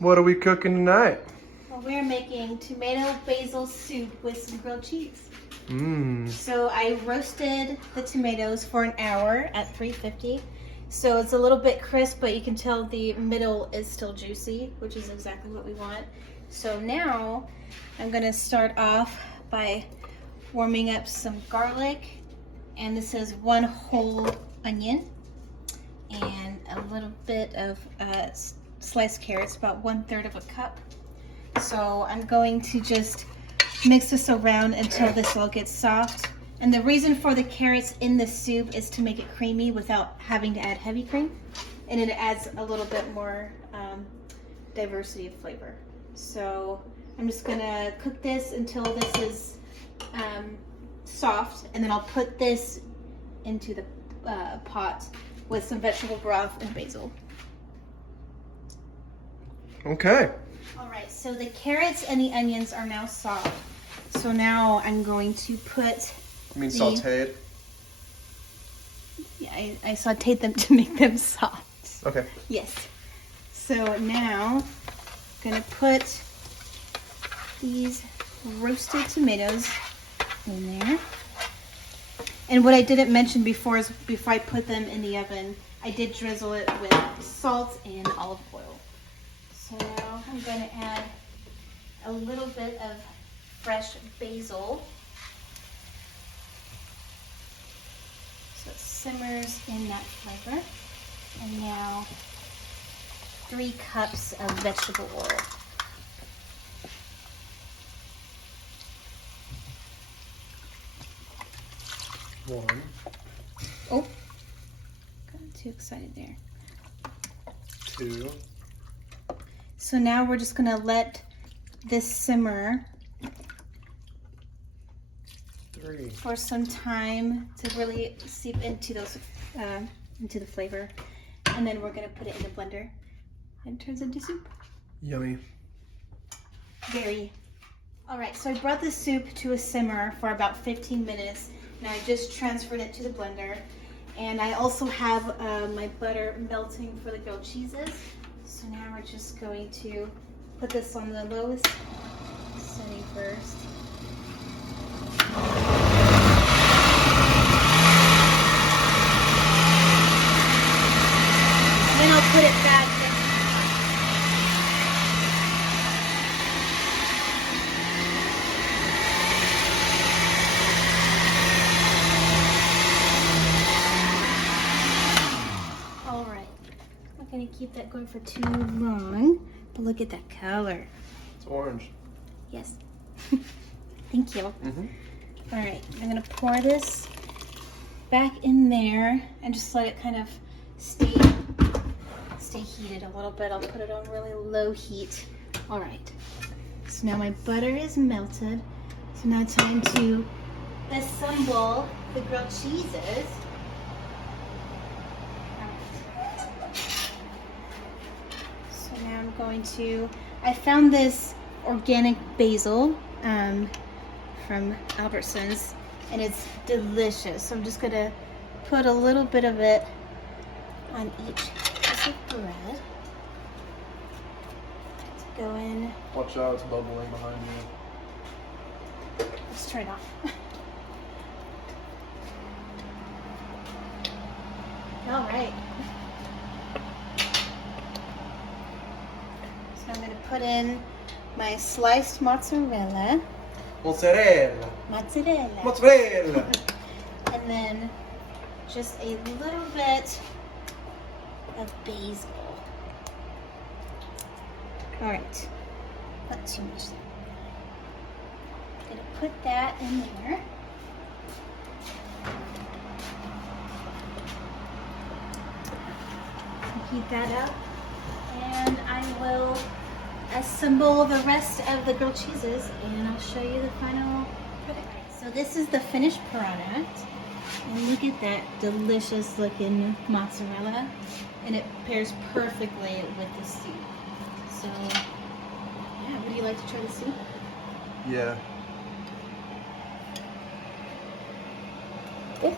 What are we cooking tonight? Well, we're making tomato basil soup with some grilled cheese. Mmm. So I roasted the tomatoes for an hour at 350. So it's a little bit crisp, but you can tell the middle is still juicy, which is exactly what we want. So now I'm gonna start off by warming up some garlic, and this is 1 whole onion and a little bit of sliced carrots, about 1/3 of a cup. So I'm going to just mix this around until this all gets soft. And the reason for the carrots in the soup is to make it creamy without having to add heavy cream. And it adds a little bit more diversity of flavor. So I'm just gonna cook this until this is soft, and then I'll put this into the pot with some vegetable broth and basil. Okay. All right, so the carrots and the onions are now soft. So now I'm going to put You mean sauteed? Yeah, I sauteed them to make them soft. Okay. Yes. So now I'm gonna put these roasted tomatoes in there. And what I didn't mention before is before I put them in the oven, I did drizzle it with salt and olive oil. So now I'm gonna add a little bit of fresh basil. So it simmers in that flavor. And now 3 cups of vegetable oil. One. Oh, got too excited there. 2. So now we're just gonna let this simmer 3. for some time to really seep into those into the flavor, and then we're gonna put it in the blender and it turns into soup. Yummy. Very. All right, so I brought the soup to a simmer for about 15 minutes. Now I just transferred it to the blender, and I also have my butter melting for the grilled cheeses. So now we're just going to put this on the lowest setting first. Then I'll put it back next to the pot. All right, I'm not gonna keep that going for too long, but look at that color. It's orange. Yes. Thank you. Mm-hmm. All right, I'm gonna pour this back in there and just let it kind of stay heated a little bit. I'll put it on really low heat. All right, so now my butter is melted. So now it's time to assemble the grilled cheeses. All right. So now I'm going to, I found this organic basil from Albertsons, and it's delicious. So I'm just gonna put a little bit of it on each piece of bread to go in. Watch out, it's bubbling behind you. Let's turn it off. All right. So I'm gonna put in my sliced mozzarella. Mozzarella. Mozzarella. Mozzarella. And then just a little bit of basil. All right, not too much. I'm gonna put that in there. Heat that up, and I will assemble the rest of the grilled cheeses, and I'll show you the final product. So this is the finished product, and look at that delicious looking mozzarella, and it pairs perfectly with the soup. So yeah, would you like to try the soup? Yeah. Oh,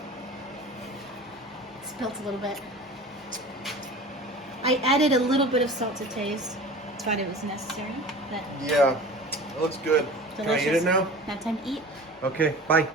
spilt a little bit. I added a little bit of salt to taste. thought it was necessary. But Yeah, it looks good. delicious. Can I eat it now? Now time to eat. Okay, bye.